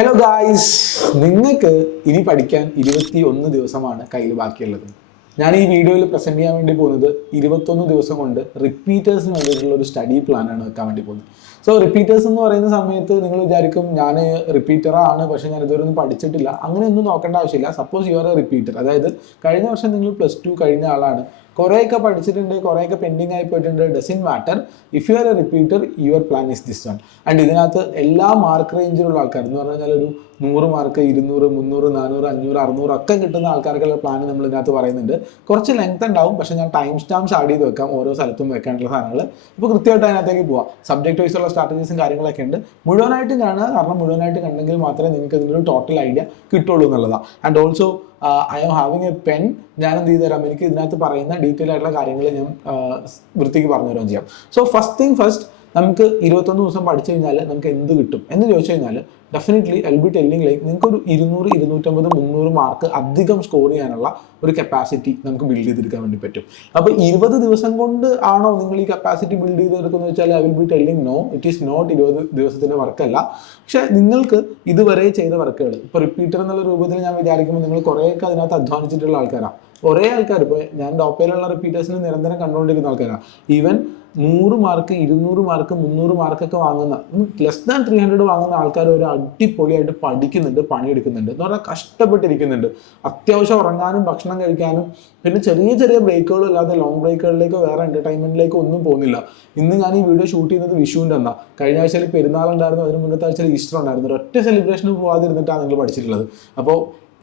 Hello guys, നിങ്ങൾക്ക് ഇനി പഠിക്കാൻ 21 ദിവസമാണ് കയ്യിൽ ബാക്കിയുള്ളത്. ഞാൻ ഈ വീഡിയോയിൽ പ്രസന്റ് ചെയ്യാൻ വേണ്ടി പോകുന്നത് 21 ദിവസം കൊണ്ട് റിപ്പീറ്റേഴ്സിന് വേണ്ടിയിട്ടുള്ള ഒരു സ്റ്റഡി പ്ലാനാണ് വെക്കാൻ വേണ്ടി പോകുന്നത്. സോ റിപ്പീറ്റേഴ്സ് എന്ന് പറയുന്ന സമയത്ത് നിങ്ങൾ വിചാരിക്കും ഞാൻ റിപ്പീറ്ററാണ്, പക്ഷെ ഞാൻ ഇതുവരെ ഒന്നും പഠിച്ചിട്ടില്ല. അങ്ങനെയൊന്നും നോക്കേണ്ട ആവശ്യമില്ല. Suppose you are A repeater, അതായത് കഴിഞ്ഞ വർഷം നിങ്ങൾ +2 കഴിഞ്ഞ ആളാണ്, കുറേയൊക്കെ പഠിച്ചിട്ടുണ്ട്, കുറേയൊക്കെ പെൻഡിങ് ആയി പോയിട്ടുണ്ട്. Doesn't matter. If you R A repeater, your plan is this one. And ഇതിനകത്ത് എല്ലാ മാർക്ക് റേഞ്ചിലുള്ള ആൾക്കാർ എന്ന് പറഞ്ഞാൽ ഒരു 100 മാർക്ക്, 200, 300, 400, 500, 600 ഒക്കെ കിട്ടുന്ന ആൾക്കാർക്കുള്ള പ്ലാൻ നമ്മൾ ഇതിനകത്ത് പറയുന്നുണ്ട്. കുറച്ച് ലെങ്ത് ഉണ്ടാവും, പക്ഷെ ഞാൻ ടൈം സ്റ്റാമ്പ്സ് ആഡ് ചെയ്ത് വെക്കാം, ഓരോ സ്ഥലത്തും വെക്കാനുള്ള സാധനങ്ങൾ. ഇപ്പോൾ കൃത്യമായിട്ട് അതിനകത്തേക്ക് പോവാം. സബ്ജക്ട് വൈസുള്ള സ്ട്രാറ്റജീസും കാര്യങ്ങളൊക്കെ ഉണ്ട്. മുഴുവനായിട്ട് കാണുക, കാരണം മുഴുവനായിട്ട് കണ്ടെങ്കിൽ മാത്രമേ നിങ്ങൾക്ക് ഇതിനൊരു ടോട്ടൽ ഐഡിയ കിട്ടുള്ളൂ എന്നുള്ളതാണ്. And also I am having a pen. ഞാൻ എന്ത് ചെയ്തു തരാം, എനിക്ക് ഇതിനകത്ത് പറയുന്ന ഡീറ്റെയിൽ ആയിട്ടുള്ള കാര്യങ്ങൾ ഞാൻ വൃത്തിക്ക് പറഞ്ഞു തരുകയും ചെയ്യാം. സോ ഫസ്റ്റ് തിങ് ഫസ്റ്റ്, നമുക്ക് 21 ദിവസം പഠിച്ചു കഴിഞ്ഞാൽ നമുക്ക് എന്ത് കിട്ടും എന്ന് ചോദിച്ചു കഴിഞ്ഞാൽ definitely I will be telling like നിങ്ങൾക്കൊരു 200, 250, 300 മാർക്ക് അധികം സ്കോർ ചെയ്യാനുള്ള ഒരു കപ്പാസിറ്റി നമുക്ക് ബിൽഡ് ചെയ്തെടുക്കാൻ വേണ്ടി പറ്റും. അപ്പോൾ 20 ദിവസം കൊണ്ട് ആണോ നിങ്ങൾ ഈ കപ്പാസിറ്റി ബിൽഡ് ചെയ്തെടുക്കുന്നത് വെച്ചാൽ I will be telling no, it is not 20 ദിവസത്തിൻ്റെ വർക്കല്ല. പക്ഷേ നിങ്ങൾക്ക് ഇതുവരെ ചെയ്ത വർക്കുകൾ ഇപ്പോൾ റിപ്പീറ്റർ എന്നുള്ള രൂപത്തിൽ ഞാൻ വിചാരിക്കുമ്പോൾ നിങ്ങൾ കുറേയൊക്കെ അതിനകത്ത് അധ്വാനിച്ചിട്ടുള്ള ആൾക്കാരാണ്. കുറേ ആൾക്കാർ ഇപ്പോൾ ഞാൻ ടോപ്പിലുള്ള റിപ്പീറ്റേഴ്സിന് നിരന്തരം കണ്ടുകൊണ്ടിരിക്കുന്ന ആൾക്കാരാണ്. ഈവൻ 100 മാർക്ക്, 200 മാർക്ക്, 300 മാർക്കൊക്കെ വാങ്ങുന്ന ലെസ് ദാൻ 300 വാങ്ങുന്ന ആൾക്കാർ ഒരു അടിപൊളിയായിട്ട് പഠിക്കുന്നുണ്ട്, പണിയെടുക്കുന്നുണ്ട് എന്ന് പറഞ്ഞാൽ കഷ്ടപ്പെട്ടിരിക്കുന്നുണ്ട്. അത്യാവശ്യം ഉറങ്ങാനും ഭക്ഷണം കഴിക്കാനും പിന്നെ ചെറിയ ചെറിയ ബ്രേക്കുകളും അല്ലാതെ ലോങ് ബ്രേക്കുകളിലേക്കോ വേറെ എൻ്റർടൈൻമെൻറ്റിലേക്കോ ഒന്നും പോകുന്നില്ല. ഇന്ന് ഞാൻ ഈ വീഡിയോ ഷൂട്ട് ചെയ്യുന്നത് വിഷുവിൻ്റെ എന്നാ. കഴിഞ്ഞ ആഴ്ചയിൽ പെരുന്നാളുണ്ടായിരുന്നു, അതിന് മുന്നത്തെ ആഴ്ചയിൽ ഈസ്റ്റർ ഉണ്ടായിരുന്നു. ഒറ്റ സെലിബ്രേഷന് പോകാതിരുന്നിട്ടാണ് നിങ്ങൾ പഠിച്ചിട്ടുള്ളത്. അപ്പോൾ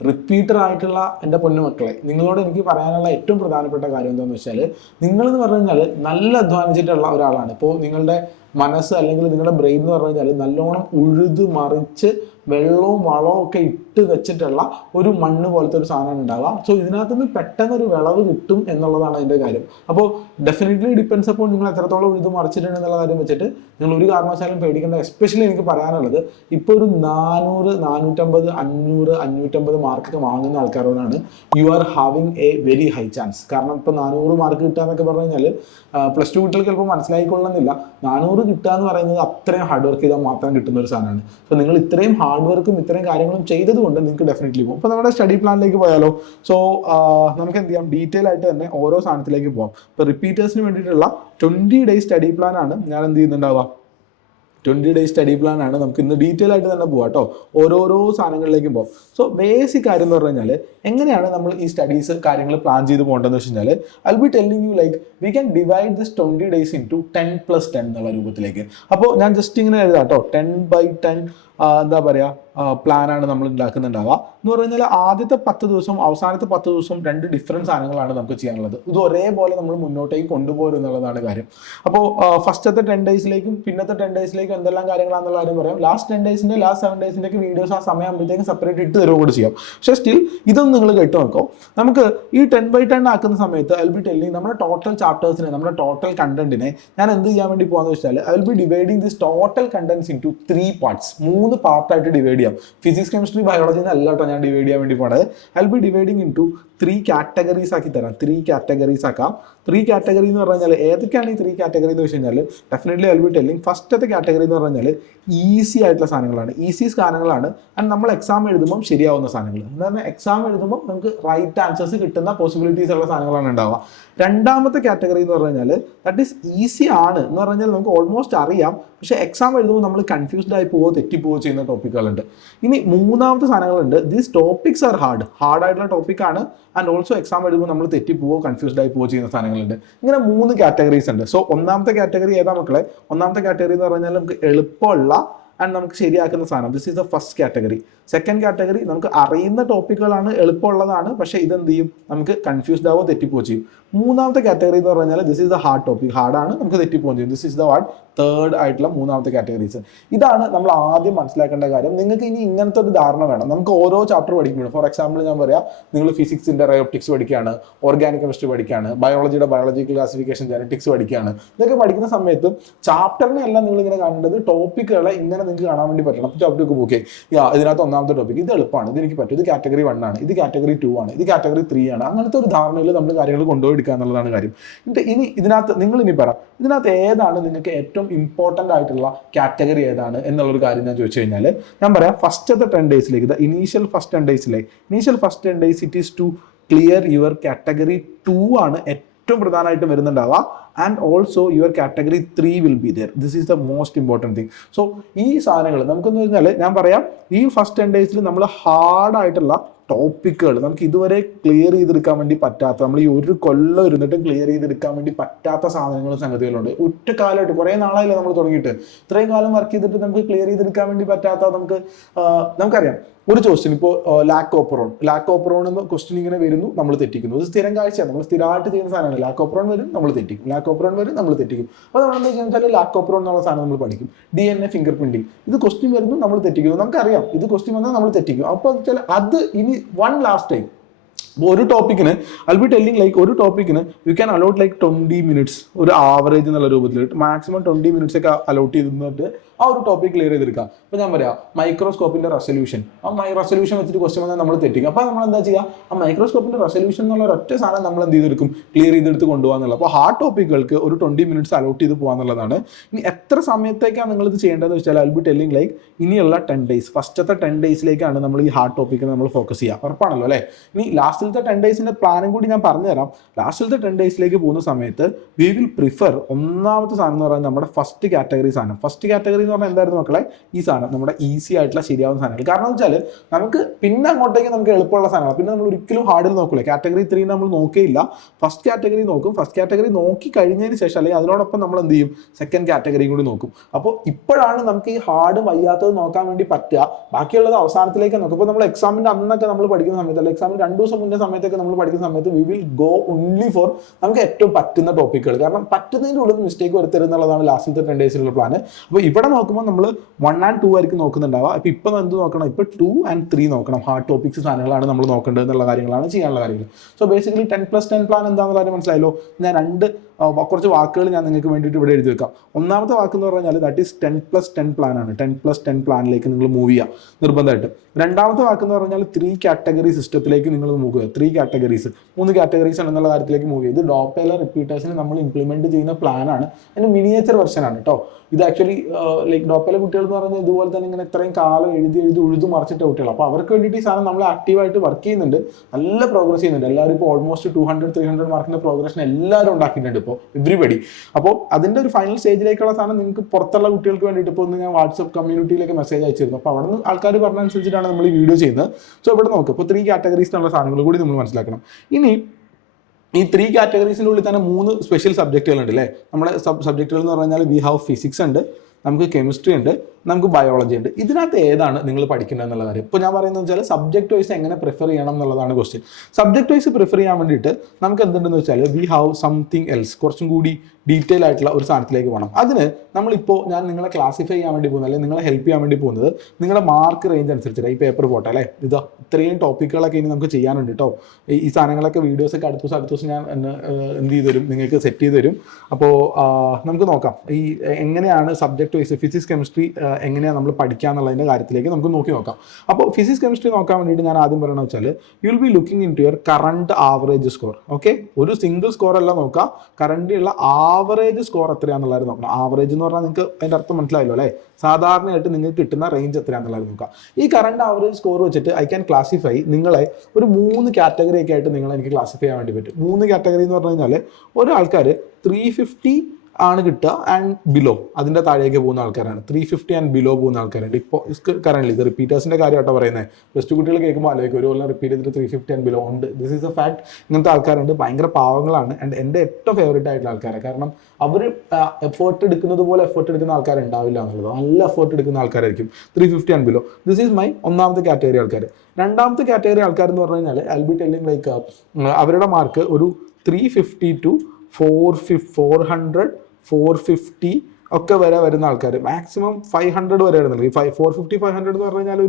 റിപ്പീറ്റർ ആയിട്ടുള്ള എൻ്റെ പൊന്നുമക്കളെ, നിങ്ങളോട് എനിക്ക് പറയാനുള്ള ഏറ്റവും പ്രധാനപ്പെട്ട കാര്യം എന്താണെന്ന് വെച്ചാൽ, നിങ്ങളെന്ന് പറഞ്ഞു കഴിഞ്ഞാൽ നല്ല അധ്വാനിച്ചിട്ടുള്ള ഒരാളാണ്. ഇപ്പോൾ നിങ്ങളുടെ മനസ്സ് അല്ലെങ്കിൽ നിങ്ങളുടെ ബ്രെയിൻ എന്ന് പറഞ്ഞു കഴിഞ്ഞാൽ നല്ലോണം ഉഴുത് മറിച്ച് വെള്ളവും വളവും ഒക്കെ ഇട്ട് വെച്ചിട്ടുള്ള ഒരു മണ്ണ് പോലത്തെ ഒരു സാധനം ഉണ്ടാവുക. സോ ഇതിനകത്ത് നിന്ന് പെട്ടെന്നൊരു വിളവ് കിട്ടും എന്നുള്ളതാണ് അതിൻ്റെ കാര്യം. അപ്പോൾ ഡെഫിനറ്റ്ലി ഡിപ്പെൻസ് അപ്പോൾ നിങ്ങൾ എത്രത്തോളം ഉഴുത് മറിച്ചിട്ടുണ്ട് എന്നുള്ള കാര്യം വെച്ചിട്ട് നിങ്ങൾ ഒരു കാരണവശാലും പേടിക്കേണ്ട. എസ്പെഷ്യലി എനിക്ക് പറയാനുള്ളത് ഇപ്പോൾ ഒരു 400, 450, 500, 550 മാർക്കൊക്കെ വാങ്ങുന്ന ആൾക്കാരോടാണ് you are having a very high chance. കാരണം ഇപ്പോൾ 400 മാർക്ക് കിട്ടുക എന്നൊക്കെ പറഞ്ഞു കഴിഞ്ഞാൽ +2 കുട്ടികൾക്ക് ചിലപ്പോൾ മനസ്സിലായിക്കൊള്ളുന്നില്ല. 400 കിട്ടുക എന്ന് പറയുന്നത് അത്രയും ഹാർഡ് വർക്ക് ചെയ്താൽ മാത്രം കിട്ടുന്ന ഒരു സാധനമാണ്. സോ നിങ്ങൾ ഇത്രയും ഹാർഡ് വർക്കും ഇത്രയും കാര്യങ്ങളും ചെയ്തത് കൊണ്ട് നിങ്ങൾക്ക് ഡെഫിനറ്റ്ലി പോകും. അപ്പോൾ നമ്മുടെ സ്റ്റഡി പ്ലാനിലേക്ക് പോയാലോ? സോ നമുക്ക് എന്ത് ചെയ്യാം, ഡീറ്റെയിൽ ആയിട്ട് തന്നെ ഓരോ സാധനത്തിലേക്ക് പോകാം. ഇപ്പോൾ റിപ്പീറ്റേഴ്സിന് വേണ്ടിയിട്ടുള്ള 20 ഡേയ്സ് സ്റ്റഡി പ്ലാനാണ് ഞാൻ എന്ത് ചെയ്യുന്നുണ്ടാവുക. 20 ഡേയ്സ് സ്റ്റഡി പ്ലാൻ ആണ്. നമുക്ക് ഇന്ന് ഡീറ്റെയിൽ ആയിട്ട് തന്നെ പോകാം കേട്ടോ, ഓരോരോ സാധനങ്ങളിലേക്കും പോകാം. സോ ബേസിക് കാര്യം എന്ന് പറഞ്ഞു കഴിഞ്ഞാൽ എങ്ങനെയാണ് നമ്മൾ ഈ സ്റ്റഡീസ് കാര്യങ്ങൾ പ്ലാൻ ചെയ്ത് പോകേണ്ടതെന്ന് വെച്ച് കഴിഞ്ഞാൽ I will be telling you like we can divide this 20 days into 10+10 എന്നുള്ള രൂപത്തിലേക്ക്. അപ്പോൾ ഞാൻ ജസ്റ്റ് ഇങ്ങനെ എഴുതാം കേട്ടോ, 10/10 എന്താ പറയുക പ്ലാനാണ് നമ്മൾ ഉണ്ടാക്കുന്നുണ്ടാവുക. എന്ന് പറഞ്ഞു കഴിഞ്ഞാൽ ആദ്യത്തെ 10 ദിവസം അവസാനത്തെ 10 ദിവസം 2 ഡിഫറെൻറ്റ് സാധനങ്ങളാണ് നമുക്ക് ചെയ്യാനുള്ളത്. ഇത് ഒരേപോലെ നമ്മൾ മുന്നോട്ടേക്ക് കൊണ്ടുപോകും എന്നുള്ളതാണ് കാര്യം. അപ്പോൾ ഫസ്റ്റത്തെ 10 ഡേയ്സിലേക്കും പിന്നത്തെ 10 ഡേയ്സിലേക്കും എന്തെല്ലാം കാര്യങ്ങളാണെന്നുള്ള കാര്യം പറയാം. ലാസ്റ്റ് 10 ഡേയ്സിൻ്റെ ലാസ്റ്റ് 7 ഡേയ്സിൻ്റെയൊക്കെ വീഡിയോസ് ആ സമയം ആകുമ്പോഴത്തേക്കും സെപ്പറേറ്റ് ഇട്ട് തരുക കൂടി ചെയ്യാം. പക്ഷേ സ്റ്റിൽ ഇതൊന്നും നിങ്ങൾ കേട്ട് നോക്കോ. നമുക്ക് ഈ 10/10 ആക്കുന്ന സമയത്ത് ഐ വിൽ ബി ടെല്ലിങ് നമ്മുടെ ടോട്ടൽ ചാപ്റ്റേഴ്സിനെ, നമ്മുടെ ടോട്ടൽ കണ്ടന്റിനെ ഞാൻ എന്ത് ചെയ്യാൻ വേണ്ടി പോകാന്ന് വെച്ചാൽ I will be dividing this total contents into 3 parts. 3 പാർട്ടായിട്ട് ഡിവൈഡ് ചെയ്യാം. ഫിസിക്സ്, കെമിസ്ട്രി, ബയോളജി എന്നല്ല കേട്ടോ ഞാൻ ഡിവൈഡ് ചെയ്യാൻ വേണ്ടി പോണത്. I will be dividing into 3 categories ആക്കി തരാം. 3 കാറ്റഗറീസ് ആക്കാം. 3 കാറ്റഗറി എന്ന് പറഞ്ഞു കഴിഞ്ഞാൽ ഏതൊക്കെയാണ് ഈ 3 കാറ്റഗറി എന്ന് വെച്ച് കഴിഞ്ഞാൽ definitely I will be telling ഫസ്റ്റത്തെ കാറ്റഗറി എന്ന് പറഞ്ഞു കഴിഞ്ഞാൽ ഈസി ആയിട്ടുള്ള സാധനങ്ങളാണ്, ഈസി സാധനങ്ങളാണ്. ആൻഡ് നമ്മൾ എക്സാം എഴുതുമ്പോൾ ശരിയാവുന്ന സാധനങ്ങൾ എന്ന് പറഞ്ഞാൽ എക്സാം എഴുതുമ്പോൾ നമുക്ക് റൈറ്റ് ആൻസേഴ്സ് കിട്ടുന്ന പോസിബിലിറ്റീസ് ഉള്ള സാധനങ്ങളാണ് ഉണ്ടാവുക. രണ്ടാമത്തെ കാറ്റഗറി എന്ന് പറഞ്ഞു കഴിഞ്ഞാൽ ദാറ്റ് ഈസ് ഈസി ആണ് എന്ന് പറഞ്ഞാൽ നമുക്ക് ഓൾമോസ്റ്റ് അറിയാം, പക്ഷേ എക്സാം എഴുതുമ്പോൾ നമ്മൾ കൺഫ്യൂസ്ഡ് ആയി പോവോ തെറ്റിപ്പോവോ ചെയ്യുന്ന ടോപ്പിക്കുകളുണ്ട്. ഇനി മൂന്നാമത്തെ സാധനങ്ങളുണ്ട്, ദീസ് ടോപ്പിക്സ് ആർ ഹാർഡായിട്ടുള്ള ടോപ്പിക്കാണ്. ആൻഡ് ഓൾസോ എക്സാം എഴുതുമ്പോൾ നമ്മൾ തെറ്റിപ്പോവോ കൺഫ്യൂസ്ഡ് ആയി പോവോ ചെയ്യുന്ന സാധനങ്ങളുണ്ട്. ഇങ്ങനെ 3 കാറ്റഗറീസ് ഉണ്ട്. സോ ഒന്നാമത്തെ കാറ്റഗറി ഏതാ മക്കളെ? ഒന്നാമത്തെ കാറ്റഗറി എന്ന് പറഞ്ഞാൽ നമുക്ക് എളുപ്പമുള്ള ആൻഡ് നമുക്ക് ശരിയാക്കുന്ന സാധനം. This is the first category. Second category നമുക്ക് അറിയുന്ന ടോപ്പിക്കുകളാണ്, എളുപ്പമുള്ളതാണ്, പക്ഷേ ഇതെന്ത് ചെയ്യും, നമുക്ക് കൺഫ്യൂസ്ഡ് ആവോ തെറ്റിപ്പോ ചെയ്യും. മൂന്നാമത്തെ കാറ്റഗറി എന്ന് പറഞ്ഞാൽ this is the hard topic, ഹാർഡാണ്, നമുക്ക് തെറ്റിപ്പോകും ചെയ്യും. ദിസ് ഈസ് ദ തേർഡ് ആയിട്ടുള്ള മൂന്നാമത്തെ കാറ്റഗറീസ്. ഇതാണ് നമ്മൾ ആദ്യം മനസ്സിലാക്കേണ്ട കാര്യം. നിങ്ങൾക്ക് ഇനി ഇങ്ങനത്തെ ഒരു ധാരണ വേണം. നമുക്ക് ഓരോ ചാപ്റ്റർ പഠിക്കുമ്പോൾ, ഫോർ എക്സാമ്പിൾ ഞാൻ പറയാം, നിങ്ങൾ ഫിസിക്സിന്റെ റയോപ്റ്റിക്സ് പഠിക്കുകയാണ്, ഓർഗാനിക് കെമിസ്ട്രി പഠിക്കുകയാണ്, ബയോളജിയുടെ ബയോളജിക്കൽ ക്ലാസിഫിക്കേഷൻ, ജനറ്റിക്സ് പഠിക്കുകയാണ്. ഇതൊക്കെ പഠിക്കുന്ന സമയത്ത് ചാപ്റ്ററിനെ അല്ല നിങ്ങൾ ഇങ്ങനെ കാണേണ്ടത്, ടോപ്പിക്കുകളെ ഇങ്ങനെ നിങ്ങൾക്ക് കാണാൻ വേണ്ടി പറ്റണം. അപ്പോൾ ടോപ്പിക്ക് ഓക്കെ ഇതിനകത്ത് ഒന്നാമത്തെ ടോപ്പിക് ഇത് എളുപ്പമാണ്, ഇത് എനിക്ക് പറ്റും, ഇത് കാറ്റഗറി 1 ആണ്, ഇത് കാറ്റഗറി 2 ആണ്, ഇത് കാറ്റഗറി 3 ആണ്. അങ്ങനത്തെ ഒരു ധാരണയിൽ നമ്മൾ കാര്യങ്ങൾ കൊണ്ടുപോയെടുക്കുക എന്നുള്ളതാണ് കാര്യം. ഇനി ഇതിനകത്ത് നിങ്ങൾ ഇനി പറ, ഇതിനകത്ത് ഏതാണ് നിങ്ങൾക്ക് ഏറ്റവും ഇമ്പോർട്ടൻ്റ് ആയിട്ടുള്ള കാറ്റഗറി ഏതാണ് എന്നുള്ളൊരു കാര്യം ഞാൻ ചോദിച്ചു കഴിഞ്ഞാൽ ഞാൻ പറയാം, ഫസ്റ്റത്തെ 10 ഡേയ്സിലേക്ക് initial first 10 days it is to clear your category 2 ആണ് ഏറ്റവും പ്രധാനമായിട്ടും വരുന്നുണ്ടാവുക. And also your category 3 will be there. This is the most important thing. So ഈ സാധനങ്ങൾ നമുക്കെന്ന് പറഞ്ഞാൽ ഞാൻ പറയാം, ഈ ഫസ്റ്റ് 10 ഡേയ്സിൽ നമ്മൾ ഹാർഡായിട്ടുള്ള ടോപ്പിക്കുകൾ നമുക്ക് ഇതുവരെ ക്ലിയർ ചെയ്തെടുക്കാൻ വേണ്ടി പറ്റാത്ത, നമ്മൾ ഈ ഒരു കൊല്ലം ഇരുന്നിട്ട് ക്ലിയർ ചെയ്തെടുക്കാൻ വേണ്ടി പറ്റാത്ത സാധനങ്ങളും സംഗതികളുണ്ട്. ഒറ്റ കാലമായിട്ട് കുറേ നാളായില്ല നമ്മൾ തുടങ്ങിയിട്ട്, ഇത്രയും കാലം വർക്ക് ചെയ്തിട്ട് നമുക്ക് ക്ലിയർ ചെയ്തെടുക്കാൻ വേണ്ടി പറ്റാത്ത നമുക്കറിയാം ഒരു ക്വസ്റ്റ്യൻ ഇപ്പോൾ ലാക്കോപ്രോൺ എന്ന ക്വസ്റ്റ്യൻ ഇങ്ങനെ വരുന്നു, നമ്മൾ തെറ്റിക്കുന്നു. ഇത് സ്ഥിരം കാഴ്ചയാണ്, നമ്മൾ സ്ഥിരമായിട്ട് ചെയ്യുന്ന സാധനമാണ്. ലാക്കോപ്രോൺ വരും, നമ്മൾ തെറ്റിക്കും. അപ്പോൾ നമ്മൾ എന്താ വെച്ചാൽ ലാക്കോപ്രോൺ എന്നുള്ള സാധനം നമ്മൾ പഠിക്കും. DNA ഫിംഗർ പ്രിന്റിങ്, ഇത് ക്വസ്റ്റ്യൻ വരുന്നു, നമ്മൾ തെറ്റിക്കുന്നു. നമുക്കറിയാം ഇത് ക്വസ്റ്റ്യൻ വന്നാൽ നമ്മൾ തെറ്റിക്കും. അപ്പോൾ വെച്ചാൽ അത് ഇനി വൺ ലാസ്റ്റ് ടൈം ഒരു ടോപ്പിക്കിന് I'll be telling like ഒരു ടോപ്പിക്കിന് you can allot like 20 minutes ഒരു ആവറേജ് എന്നുള്ള രൂപത്തിൽ മാക്സിമം 20 മിനിറ്റ്സ് ഒക്കെ അലോട്ട് ചെയ്തിട്ട് ആ ഒരു ടോപ്പിക് ക്ലിയർ ചെയ്തെടുക്കാം. അപ്പോൾ ഞാൻ പറയാം മൈക്രോസ്കോപ്പിന്റെ റെസൊല്യൂഷൻ, റെസൊല്യൂഷൻ വെച്ചിട്ട് ക്വസ്റ്റ്യൻ വന്നാൽ നമ്മൾ തെറ്റിക്കും. അപ്പോൾ നമ്മൾ എന്താ ചെയ്യുക, ആ മൈക്രോസ്കോപ്പിന്റെ റെസൊല്യൂഷൻ എന്നുള്ള ഒറ്റ സാധനം നമ്മൾ എന്ത് ചെയ്തെടുക്കും, ക്ലിയർ ചെയ്തെടുത്ത് കൊണ്ടുപോകാന്നുള്ളത്. അപ്പോൾ ഹാർഡ് ടോപ്പിക്കുകൾക്ക് ഒരു 20 മിനിറ്റ്സ് അലോട്ട് ചെയ്ത് പോകാന്നുള്ളതാണ്. ഇനി എത്ര സമയത്തേക്കാണ് നിങ്ങൾ ഇത് ചെയ്യേണ്ടതെന്ന് വെച്ചാൽ I'll be telling like ഇനിയുള്ള 10 ഡേയ്സ് ഫസ്റ്റത്തെ 10 ഡേയ്സിലേക്കാണ് നമ്മൾ ഈ ഹാർഡ് ടോപ്പിക്കിന് നമ്മൾ ഫോക്കസ് ചെയ്യുക. ഉറപ്പാണല്ലോ അല്ലേ? ഇനി ലാസ്റ്റിലത്തെ 10 ഡേയ്സിന്റെ പ്ലാനും കൂടി ഞാൻ പറഞ്ഞുതരാം. ലാസ്റ്റിലത്തെ 10 ഡേയ്സിലേക്ക് പോകുന്ന സമയത്ത് വി വിൽ പ്രിഫർ ഒന്നാമത്തെ സാധനം എന്ന് പറയുന്നത് നമ്മുടെ ഫസ്റ്റ് കാറ്റഗറി സാധനം. ഫസ്റ്റ് കാറ്റഗറി എന്ന് പറഞ്ഞാൽ എന്തായിരുന്നു മക്കളെ, ഈ സാധനം നമ്മുടെ ഈസി ആയിട്ടുള്ള ശരിയാവുന്ന സാധനങ്ങൾ. കാരണം എന്ന് വെച്ചാൽ നമുക്ക് പിന്നെ അങ്ങോട്ടേക്ക് നമുക്ക് എളുപ്പമുള്ള സാധനങ്ങൾ, പിന്നെ നമ്മൾ ഒരിക്കലും ഹാർഡിൽ നോക്കില്ല. കാറ്റഗറി 3 നമ്മൾ നോക്കിയില്ല, ഫസ്റ്റ് കാറ്റഗറി നോക്കും. ഫസ്റ്റ് കാറ്റഗറി നോക്കി കഴിഞ്ഞതിന് ശേഷം അല്ലെങ്കിൽ അതിനോടൊപ്പം നമ്മൾ എന്ത് ചെയ്യും, സെക്കൻഡ് കാറ്റഗറി കൂടി നോക്കും. അപ്പോൾ ഇപ്പോഴാണ് നമുക്ക് ഈ ഹാർഡ് വയ്യാത്തത് നോക്കാൻ വേണ്ടി പറ്റുക. ബാക്കിയുള്ളത് അവസാനത്തിലേക്ക് നോക്കും. ഇപ്പോൾ നമ്മൾ എക്സാമിന്റെ അന്നൊക്കെ നമ്മൾ പഠിക്കുന്ന സമയത്ത് അല്ലെങ്കിൽ എക്സാമിന് 2 ദിവസം മുന്നേ സമയത്തൊക്കെ നമ്മൾ പഠിക്കുന്ന സമയത്ത് we will go only for നമുക്ക് ഏറ്റവും പറ്റുന്ന ടോപ്പിക്കുകൾ. കാരണം പറ്റുന്നതിൻ്റെ ഉള്ളിൽ മിസ്റ്റേക്ക് വരുത്തരുത് എന്നുള്ളതാണ് ലാസ്റ്റിലത്തെ 10 ഡേയ്സിലുള്ള പ്ലാൻ. അപ്പോൾ ഇവിടെ നോക്കുമ്പോൾ നമ്മൾ 1 and 2 ആയിരിക്കും നോക്കുന്നുണ്ടാവുക. അപ്പോൾ ഇപ്പം എന്ത് നോക്കണം, ഇപ്പോൾ 2 and 3 നോക്കണം. ഹാർഡ് ടോപ്പിക്സ് സാധനങ്ങളാണ് നമ്മൾ നോക്കേണ്ടത് എന്നുള്ള കാര്യങ്ങളാണ് ചെയ്യാനുള്ള കാര്യങ്ങൾ. സോ ബേസിക്കലി 10+10 പ്ലാൻ എന്താണെന്ന് കാര്യം മനസ്സിലായല്ലോ. ഞാൻ കുറച്ച് വാക്കുകൾ ഞാൻ നിങ്ങൾക്ക് വേണ്ടിയിട്ട് ഇവിടെ എഴുതി വെക്കാം. ഒന്നാമത്തെ വാക്ക് എന്ന് പറഞ്ഞാൽ ദാറ്റ് ഈസ് 10+10 പ്ലാൻ ആണ്. 10+10 പ്ലാനിലേക്ക് നിങ്ങൾ മൂവ് ചെയ്യുക നിർബന്ധമായിട്ട്. രണ്ടാമത്തെ വാക്ക് എന്ന് പറഞ്ഞാൽ 3 കാറ്റഗറി സിസ്റ്റത്തിലേക്ക് നിങ്ങൾ മൂവ് ചെയ്യുക. 3 കാറ്റഗറീസ് 3 കാറ്റഗറീസ് എന്നുള്ള കാര്യത്തിലേക്ക് മൂവ് ചെയ്യുക. ഇത് ഡോപ്പലർ റിപ്പീറ്റേഴ്സിന് നമ്മൾ ഇംപ്ലിമെന്റ് ചെയ്യുന്ന പ്ലാനാണ്. അതിന് മിനിയേച്ചർ വെർഷൻ ആണ് കേട്ടോ. ഇത് ആക്ച്വലി ലൈക്ക് ഡോപ്പലർ കുട്ടികൾ എന്ന് പറഞ്ഞാൽ ഇതുപോലെ തന്നെ ഇങ്ങനെ ഇത്രയും കാലം എഴുതി ഉഴുതു മറിച്ചിട്ട കുട്ടികൾ. അപ്പോൾ അവർക്ക് വേണ്ടിയിട്ട് ഈ സാധനം നമ്മൾ ആക്റ്റീവായിട്ട് വർക്ക് ചെയ്യുന്നുണ്ട്, നല്ല പ്രോഗ്രസ് ചെയ്യുന്നുണ്ട്. എല്ലാവരും ഇപ്പോൾ ഓൾമോസ്റ്റ് 200-300 മാർക്കിന്റെ പ്രോഗ്രഷൻ എല്ലാവരും ഉണ്ടാക്കിയിട്ടുണ്ട് ഇപ്പോൾ എവ്രിബഡി. അപ്പോൾ അതിന്റെ ഒരു ഫൈനൽ സ്റ്റേജിലേക്കുള്ള സാധനം നിങ്ങൾക്ക് പുറത്തുള്ള കുട്ടികൾക്ക് വേണ്ടിയിട്ട് ഇപ്പോൾ ഒന്ന് ഞാൻ വാട്സ്ആപ്പ് കമ്മ്യൂണിറ്റിയിലേക്ക് മെസ്സേജ് അയച്ചിരുന്നു. അപ്പോൾ അവിടെ നിന്ന് ആൾക്കാർ പറഞ്ഞ അനുസരിച്ചിട്ടാണ് നമ്മൾ ഈ വീഡിയോ ചെയ്യുന്നത്. സോ ഇവിടെ നോക്കുക, ഇപ്പോൾ 3 കാറ്റഗറീസ് എന്നുള്ള സാധനങ്ങൾ കൂടി നമ്മൾ മനസ്സിലാക്കണം. ഇനി ഈ 3 കാറ്റഗറീസിൻ്റെ ഉള്ളിൽ തന്നെ 3 സ്പെഷ്യൽ സബ്ജക്റ്റുകൾ ഉണ്ട് അല്ലേ. നമ്മുടെ സബ്ജക്റ്റുകൾ എന്ന് പറഞ്ഞാൽ വി ഹാവ് ഫിസിക്സ് ഉണ്ട്, നമുക്ക് കെമിസ്ട്രി ഉണ്ട്, നമുക്ക് ബയോളജി ഉണ്ട്. ഇതിനകത്ത് ഏതാണ് നിങ്ങൾ പഠിക്കുന്നത് എന്നുള്ള കാര്യം ഇപ്പോൾ ഞാൻ പറയുന്നത് വെച്ചാൽ സബ്ജക്ട് വൈസ് എങ്ങനെ പ്രിഫർ ചെയ്യണം എന്നുള്ളതാണ് ക്വസ്റ്റ്യൻ. സബ്ജക്ട് വൈസ് പ്രിഫർ ചെയ്യാൻ വേണ്ടിയിട്ട് നമുക്ക് എന്തുണ്ടെന്ന് വെച്ചാൽ വി ഹാവ് സംതിങ് എൽസ്, കുറച്ചും കൂടി ഡീറ്റെയിൽ ആയിട്ടുള്ള ഒരു സാധനത്തിലേക്ക് പോകണം. അതിന് നമ്മളിപ്പോൾ ഞാൻ നിങ്ങളെ ക്ലാസിഫൈ ചെയ്യാൻ വേണ്ടി പോകുന്നത് അല്ലെങ്കിൽ നിങ്ങളെ ഹെൽപ്പ് ചെയ്യാൻ വേണ്ടി പോകുന്നത് നിങ്ങളുടെ മാർക്ക് റേഞ്ച് അനുസരിച്ചിട്ട് ഈ പേപ്പർ പോട്ടെ അല്ലേ. ഇതാ ഇത്രയും ടോപ്പിക്കുകളൊക്കെ ഇനി നമുക്ക് ചെയ്യാനുണ്ട് കേട്ടോ. ഈ സാധനങ്ങളൊക്കെ വീഡിയോസൊക്കെ അടുത്ത ദിവസം ഞാൻ എന്ത് ചെയ്ത് തരും, നിങ്ങൾക്ക് സെറ്റ് ചെയ്ത് തരും. അപ്പോൾ നമുക്ക് നോക്കാം ഈ എങ്ങനെയാണ് സബ്ജക്ട് വൈസ് ഫിസിക്സ് കെമിസ്ട്രി എങ്ങനെയാണ് നമ്മൾ പഠിക്കുക എന്നുള്ളതിൻ്റെ കാര്യത്തിലേക്ക് നമുക്ക് നോക്കാം. അപ്പോൾ ഫിസിക്സ് കെമിസ്ട്രി നോക്കാൻ വേണ്ടിയിട്ട് ഞാൻ ആദ്യം പറയണമെന്ന് വെച്ചാൽ you will be looking into your current average score. Okay, ഒരു സിംഗിൾ സ്കോർ അല്ല നോക്കുക, കറണ്ടിലുള്ള ആവറേജ് സ്കോർ എത്രയാണെന്നുള്ളത് നോക്കണം. ആവറേജ് എന്ന് പറഞ്ഞാൽ നിങ്ങൾക്ക് അതിൻ്റെ അർത്ഥം മനസ്സിലായല്ലോ അല്ലേ. സാധാരണയായിട്ട് നിങ്ങൾക്ക് കിട്ടുന്ന റേഞ്ച് എത്രയാണെന്നുള്ളത് നോക്കാം. ഈ കറണ്ട് ആവറേജ് സ്കോർ വെച്ചിട്ട് ഐ ക്യാൻ ക്ലാസിഫൈ നിങ്ങളെ ഒരു 3 കാറ്റഗറി ഒക്കെ ആയിട്ട് നിങ്ങളെ എനിക്ക് ക്ലാസിഫൈ ചെയ്യാൻ വേണ്ടി പറ്റും. 3 കാറ്റഗറി എന്ന് പറഞ്ഞു കഴിഞ്ഞാൽ ഒരാൾക്കാർ 350 ആണ് കിട്ടുക ആൻഡ് ബിലോ, അതിൻ്റെ താഴേക്ക് പോകുന്ന ആൾക്കാരാണ്. 350 ആൻഡ് ബിലോ പോകുന്ന ആൾക്കാരുണ്ട്. ഇപ്പോൾ കറന്റ് ഇത് റിപ്പീറ്റേഴ്സിൻ്റെ കാര്യമായിട്ടോ പറയുന്നത്. പ്ലസ് 2 കുട്ടികൾ കേൾക്കുമ്പോൾ ആലോചിക്കും ഒരു കൊല്ലം റിപ്പീറ്റ് ചെയ്തിട്ട് 350 ആൻഡ് ബിലോ ഉണ്ട്. This is A fact. ഇങ്ങനത്തെ ആൾക്കാരുണ്ട്, ഭയങ്കര പാവങ്ങളാണ്. ആൻഡ് എൻ്റെ ഏറ്റവും ഫേവറേറ്റ് ആയിട്ടുള്ള ആൾക്കാരാണ്. കാരണം അവർ എഫേർട്ട് എടുക്കുന്നത് പോലെ എഫേർട്ട് എടുക്കുന്ന ആൾക്കാരുണ്ടാവില്ല എന്നുള്ളത്. നല്ല എഫേർട്ട് എടുക്കുന്ന ആൾക്കാരായിരിക്കും 350 and below. This is my ഒന്നാമത്തെ കാറ്റഗറി ആൾക്കാർ. രണ്ടാമത്തെ കാറ്റഗറി ആൾക്കാർ എന്ന് പറഞ്ഞു കഴിഞ്ഞാൽ ഐ ബി ടെല്ലിംഗ് ലൈക്ക് അവരുടെ മാർക്ക് ഒരു 350 to 400 450 ഒക്കെ വരെ വരുന്ന ആൾക്കാർ, മാക്സിമം 500 വരെ വരുന്നുണ്ട്. ഈ 450-500 എന്ന് പറഞ്ഞു കഴിഞ്ഞാൽ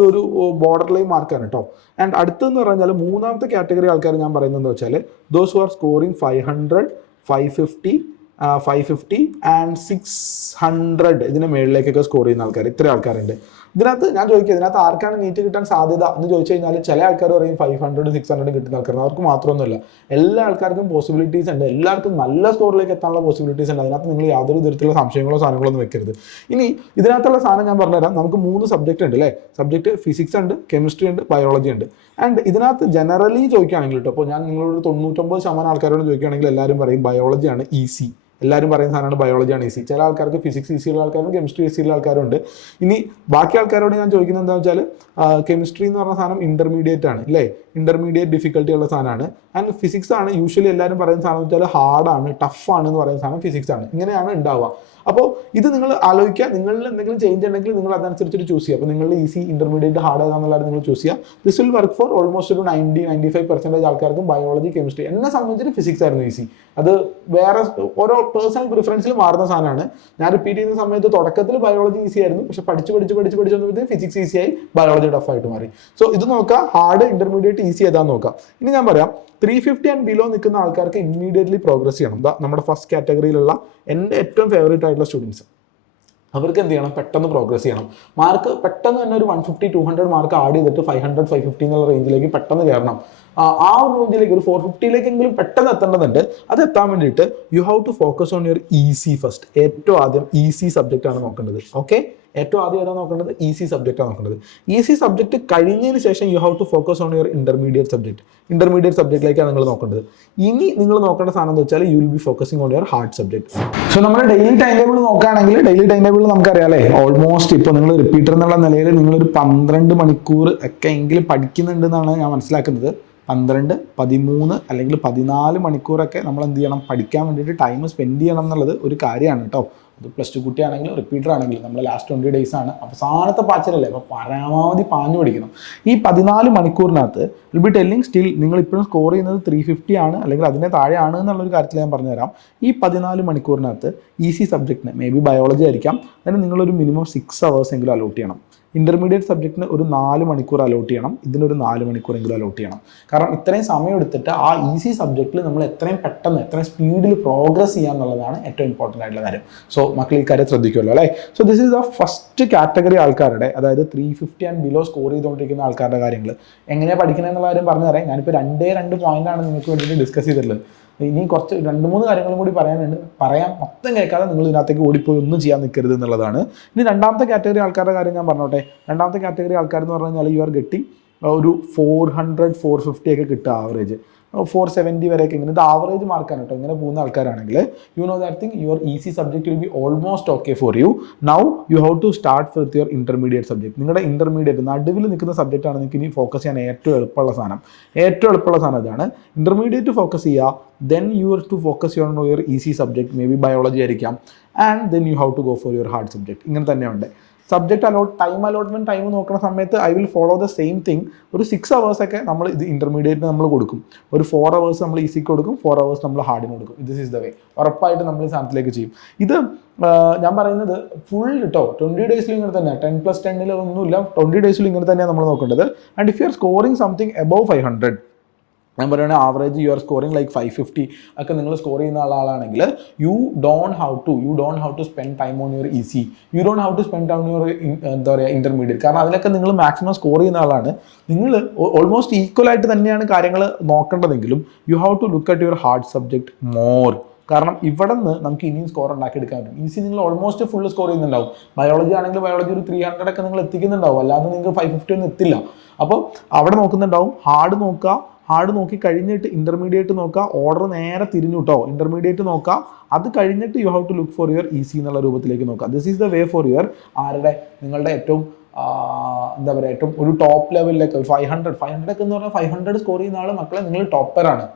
ഒരു ബോർഡർ ലൈൻ മാർക്കാണ് കേട്ടോ. ആൻഡ് അടുത്തെന്ന് പറഞ്ഞാൽ മൂന്നാമത്തെ കാറ്റഗറി ആൾക്കാർ ഞാൻ പറയുന്നത് വെച്ചാൽ those who are scoring 500 550 550 and 600 ഇതിന് മേളിലേക്കൊക്കെ സ്കോർ ചെയ്യുന്ന ആൾക്കാർ, ഇത്ര ആൾക്കാരുണ്ട്. ഇതിനകത്ത് ഞാൻ ചോദിക്കുക, ഇതിനകത്ത് ആർക്കാണ് നീറ്റ് കിട്ടാൻ സാധ്യത എന്ന് ചോദിച്ചു കഴിഞ്ഞാൽ ചില ആൾക്കാർ പറയും 500 600 കിട്ടുന്ന ആൾക്കാർ, അവർക്ക് മാത്രമൊന്നുമില്ല, എല്ലാ ആൾക്കാർക്കും പോസിബിലിറ്റീസ് ഉണ്ട്, എല്ലാവർക്കും നല്ല സ്കോറിലേക്ക് എത്താനുള്ള പോസിബിലിറ്റീസ് ഉണ്ട്. അതിനകത്ത് നിങ്ങൾ യാതൊരു തരത്തിലുള്ള സംശയങ്ങളോ സാധനങ്ങളോ ഒന്നും വെക്കരുത്. ഇനി ഇതിനകത്തുള്ള സാധനം ഞാൻ പറഞ്ഞുതരാം. നമുക്ക് 3 സബ്ജക്റ്റ് ഉണ്ട് അല്ലേ? സബ്ജക്റ്റ് ഫിസിക്സ് ഉണ്ട്, കെമിസ്ട്രി ഉണ്ട്, ബയോളജി ഉണ്ട്. ആൻഡ് ഇതിനകത്ത് ജനറലി ചോദിക്കുകയാണെങ്കിൽ കേട്ടോ, അപ്പോൾ ഞാൻ നിങ്ങളോട് 99% ആൾക്കാരോട് ചോദിക്കുകയാണെങ്കിൽ എല്ലാവരും പറയും ബയോളജിയാണ് ഈസി. എല്ലാവരും പറയുന്ന സാധനമാണ് ബയോളജിയാണ് ഈസി. ചില ആൾക്കാർക്ക് ഫിസിക്സ് ഈസി ഉള്ള ആൾക്കാരും കെമിസ്ട്രി ഈസി ഉള്ള ആൾക്കാരുണ്ട്. ഇനി ബാക്കി ആൾക്കാരോട് ഞാൻ ചോദിക്കുന്നത് എന്താണെന്ന് വെച്ചാൽ കെമിസ്ട്രി എന്ന് പറഞ്ഞ സാധനം ഇന്റർമീഡിയറ്റ് ആണ് അല്ലേ? ഇന്റർമീഡിയറ്റ് ഡിഫിക്കൽട്ടി ഉള്ള സാധനമാണ്. ആൻഡ് ഫിസിക്സ് ആണ് യൂഷ്വലി എല്ലാവരും പറയുന്ന സാധനം എന്ന് വെച്ചാൽ ഹാർഡാണ്, ടഫാണ് എന്ന് പറയുന്ന സാധനം ഫിസിക്സ് ആണ്. ഇങ്ങനെയാണ് ഉണ്ടാവുക. അപ്പോൾ ഇത് നിങ്ങൾ ആലോചിക്കുക, നിങ്ങളിൽ എന്തെങ്കിലും ചേഞ്ച് ഉണ്ടെങ്കിൽ നിങ്ങൾ അതനുസരിച്ചിട്ട് ചൂസ് ചെയ്യുക. അപ്പോൾ നിങ്ങൾ ഈസി, ഇന്റർമീഡിയറ്റ്, ഹാർഡ് ഏതാണെന്നുള്ളത് നിങ്ങൾ ചൂസ് ചെയ്യുക. This will work for almost ഒരു 90-95% ആൾക്കാർക്കും ബയോളജി, കെമിസ്ട്രി. എന്നെ സംബന്ധിച്ചിട്ട് ഫിസിക്സ് ആയിരുന്നു ഈസി. അത് വേറെ ഓരോ പേഴ്സണൽ പ്രിഫറൻസിൽ മാറുന്ന സാധനമാണ്. ഞാൻ റിപ്പീറ്റ് ചെയ്യുന്ന സമയത്ത് തുടക്കത്തിൽ ബയോളജി ഈസി ആയിരുന്നു, പക്ഷെ പഠിച്ച് വന്നപ്പോഴത്തേക്ക് ഫിസിക്സ് ഈസി ആയി, ബയോളജി ടഫ് ആയിട്ട് മാറി. സോ ഇത് നോക്കുക, ഹാർഡ്, ഇന്റർമീഡിയറ്റ്, ഈസി ഏതാന്ന് നോക്കാം. ഇനി ഞാൻ പറയാം 350 ആൻഡ് ബിലോ നിൽക്കുന്ന ആൾക്കാർക്ക് ഇമ്മീഡിയറ്റ്ലി പ്രോഗ്രസ് ചെയ്യണം. നമ്മുടെ ഫസ്റ്റ് കാറ്റഗറിയിലുള്ള എൻ്റെ ഏറ്റവും ഫേവറേറ്റ് ആയിട്ടുള്ള സ്റ്റുഡൻസ്, അവർക്ക് എന്ത് ചെയ്യണം? പെട്ടെന്ന് പ്രോഗ്രസ് ചെയ്യണം. മാർക്ക് പെട്ടെന്ന് തന്നെ ഒരു 150-200 മാർക്ക് ആഡ് ചെയ്തിട്ട് 500-550 എന്നുള്ള റേഞ്ചിലേക്ക് പെട്ടെന്ന് കയറണം. ആ ഒരു റേഞ്ചിലേക്ക് ഒരു 450ലേക്കെങ്കിലും പെട്ടെന്ന് എത്തേണ്ടതുണ്ട്. അത് എത്താൻ വേണ്ടിയിട്ട് you have to focus on your easy first. ഏറ്റവും ആദ്യം ഈസി സബ്ജക്റ്റ് ആണ് നോക്കേണ്ടത്. ഓക്കെ, ഏറ്റവും ആദ്യം ഏതാണ് നോക്കേണ്ടത്? ഈസി സബ്ജക്റ്റ് ആണ് നോക്കേണ്ടത്. ഈസി സബ്ജക്റ്റ് കഴിഞ്ഞതിന് ശേഷം you have to focus on your intermediate subject. Intermediate സബ്ജക്റ്റിലേക്കാണ് നിങ്ങൾ നോക്കേണ്ടത്. ഇനി നിങ്ങൾ നോക്കേണ്ട സാധനം എന്ന് വെച്ചാൽ you will be focusing on your hard subject. So നമ്മുടെ ഡെയിലി ടൈം ടേബിൾ നോക്കുകയാണെങ്കിൽ ഡെയിലി ടൈം ടേബിൾ നമുക്കറിയാം അല്ലേ? ഓൾമോസ്റ്റ് ഇപ്പോൾ നിങ്ങൾ റിപ്പീറ്റർ എന്നുള്ള നിലയിൽ നിങ്ങളൊരു 12 മണിക്കൂർ ഒക്കെ എങ്കിലും പഠിക്കുന്നുണ്ടെന്നാണ് ഞാൻ മനസ്സിലാക്കുന്നത്. 12, 13 അല്ലെങ്കിൽ 14 മണിക്കൂറൊക്കെ നമ്മൾ എന്ത് ചെയ്യണം? പഠിക്കാൻ വേണ്ടിയിട്ട് ടൈം സ്പെൻഡ് ചെയ്യണം എന്നുള്ളത് ഒരു കാര്യമാണ് കേട്ടോ. അത് +2 കുട്ടിയാണെങ്കിലും റിപ്പീറ്റർ ആണെങ്കിലും നമ്മൾ ലാസ്റ്റ് 20 days ആണ്, അവസാനത്തെ പാച്ചലല്ലേ, അപ്പോൾ പരമാവധി പാഞ്ഞു പഠിക്കണം. ഈ 14 മണിക്കൂറിനകത്ത് വിൽ ബി ടെല്ലിങ് സ്റ്റിൽ നിങ്ങൾ ഇപ്പോഴും സ്കോർ ചെയ്യുന്നത് 350 ആണ് അല്ലെങ്കിൽ അതിനെ താഴെയാണ് എന്നുള്ളൊരു കാര്യത്തിൽ ഞാൻ പറഞ്ഞുതരാം. ഈ 14 മണിക്കൂറിനകത്ത് ഈസി സബ്ജക്റ്റിന് മേ ബി ബയോളജി ആയിരിക്കാം, അതിന് നിങ്ങളൊരു മിനിമം 6 hours എങ്കിലും അലോട്ട് ചെയ്യണം. ഇന്റർമീഡിയറ്റ് സബ്ജക്റ്റിന് ഒരു 4 മണിക്കൂർ അലോട്ട് ചെയ്യണം, ഇതിനൊരു 4 മണിക്കൂറെങ്കിലും അലോട്ട് ചെയ്യണം. കാരണം ഇത്രയും സമയം എടുത്തിട്ട് ആ ഈസി സബ്ജക്റ്റിൽ നമ്മൾ എത്രയും പെട്ടെന്ന് എത്രയും സ്പീഡിൽ പ്രോഗ്രസ് ചെയ്യുക എന്നുള്ളതാണ് ഏറ്റവും ഇമ്പോർട്ടൻ്റ് ആയിട്ടുള്ള കാര്യം. സോ മക്കൾ ഈ കാര്യം ശ്രദ്ധിക്കുമല്ലോ അല്ലേ? So this is the first category ആൾക്കാരുടെ, അതായത് 350 ആൻഡ് ബിലോ സ്കോർ ചെയ്തുകൊണ്ടിരിക്കുന്ന ആൾക്കാരുടെ കാര്യങ്ങൾ എങ്ങനെയാണ് പഠിക്കുന്നത് എന്നുള്ള കാര്യം പറഞ്ഞു തരാം. ഞാനിപ്പോൾ 2 പോയിന്റാണ് നിങ്ങൾക്ക് വേണ്ടിയിട്ട് ഡിസ്കസ് ചെയ്തിട്ടുള്ളത്. ഇനി കുറച്ച് 2-3 കാര്യങ്ങളും കൂടി പറയാം. മൊത്തം കേൾക്കാതെ നിങ്ങൾ ഇതിനകത്തേക്ക് ഓടിപ്പോയി ഒന്നും ചെയ്യാൻ നിൽക്കരുത് എന്നുള്ളതാണ്. ഇനി രണ്ടാമത്തെ കാറ്റഗറി ആൾക്കാരുടെ കാര്യം ഞാൻ പറഞ്ഞോട്ടെ. രണ്ടാമത്തെ കാറ്റഗറി ആൾക്കാർ എന്ന് പറഞ്ഞു കഴിഞ്ഞാൽ യു ആർ ഗെറ്റിംഗ് ഒരു 400-450 ഒക്കെ കിട്ടുക ആവറേജ്, 470 വരെയൊക്കെ ഇങ്ങനെ. ഇത് ആവറേജ് മാർക്കാണ് കേട്ടോ. ഇങ്ങനെ പോകുന്ന ആൾക്കാരാണെങ്കിൽ you know that thing your easy subject will be almost okay for you. Now you have to start with your intermediate subject. നിങ്ങളുടെ ഇന്റർമീഡിയറ്റ് നടുവിൽ നിൽക്കുന്ന സബ്ജക്റ്റാണ് നിങ്ങൾക്ക് ഇനി ഫോക്കസ് ചെയ്യാൻ ഏറ്റവും എളുപ്പമുള്ള സാധനം. ഇതാണ് ഇന്റർമീഡിയറ്റ് ഫോക്കസ് ചെയ്യുക. Then you are to focus on your easy subject, may be biology ആയിരിക്കാം. And then you have to go for your hard subject. ഇങ്ങനെ തന്നെയുണ്ട്. സബ്ജക്റ്റ് ടൈം അലോട്ട്മെന്റ് ടൈം നോക്കുന്ന സമയത്ത് I will follow the same thing. ഒരു 6 hours ഒക്കെ നമ്മൾ ഇത് ഇന്റർമീഡിയറ്റിന് നമ്മൾ കൊടുക്കും, ഒരു 4 hours നമ്മൾ ഈസിക്ക് കൊടുക്കും, 4 hours നമ്മൾ ഹാർഡിന് കൊടുക്കും. ദിസ് ഈസ് ദ വേ. ഉറപ്പായിട്ട് നമ്മൾ ഈ സാധനത്തിലേക്ക് ചെയ്യും. ഇത് ഞാൻ പറയുന്നത് ഫുൾ കേട്ടോ 20 days ഇങ്ങനെ തന്നെ, 10+10 ഒന്നുമില്ല, 20 days ഇങ്ങനെ തന്നെയാണ് നമ്മൾ നോക്കേണ്ടത്. And if you are scoring something above 500, ഞാൻ പറയുകയാണെങ്കിൽ average you are scoring like 550 ഒക്കെ നിങ്ങൾ സ്കോർ ചെയ്യുന്ന ആളാണെങ്കിൽ you don't have to spend time on your easy, you don't have to spend on your എന്താ പറയുക ഇന്റർമീഡിയറ്റ്. കാരണം അതിലൊക്കെ നിങ്ങൾ മാക്സിമം സ്കോർ ചെയ്യുന്ന ആളാണ്. നിങ്ങൾ ഓൾമോസ്റ്റ് ഈക്വൽ ആയിട്ട് തന്നെയാണ് കാര്യങ്ങൾ നോക്കേണ്ടതെങ്കിലും you have to look at your hard subject more. കാരണം ഇവിടെ നിന്ന് നമുക്ക് ഇനിയും സ്കോർ ഉണ്ടാക്കിയെടുക്കാൻ പറ്റും. ഈസി നിങ്ങൾ ഓൾമോസ്റ്റ് ഫുൾ സ്കോർ ചെയ്യുന്നുണ്ടാവും. ബയോളജി ആണെങ്കിൽ ബയോളജി ഒരു 300 ഒക്കെ നിങ്ങൾ എത്തിക്കുന്നുണ്ടാവും, അല്ലാതെ നിങ്ങൾക്ക് 550 ഒന്നും എത്തില്ല. അപ്പോൾ അവിടെ നോക്കുന്നുണ്ടാവും. ഹാർഡ് നോക്കി കഴിഞ്ഞിട്ട് ഇന്റർമീഡിയറ്റ് നോക്കുക. ഓർഡർ നേരെ തിരിഞ്ഞു കേട്ടോ. ഇന്റർമീഡിയറ്റ് നോക്കുക, അത് കഴിഞ്ഞിട്ട് you have to look for your easy എന്നുള്ള രൂപത്തിലേക്ക് നോക്കുക. This is the way for your നിങ്ങളുടെ ഏറ്റവും എന്താ പറയുക ഏറ്റവും ഒരു ടോപ്പ് ലെവലിലേക്ക് 500 ഒക്കെ എന്ന് പറഞ്ഞാൽ 500 സ്കോർ ചെയ്യുന്ന ആൾ മക്കളെ നിങ്ങൾ ടോപ്പറാണ്.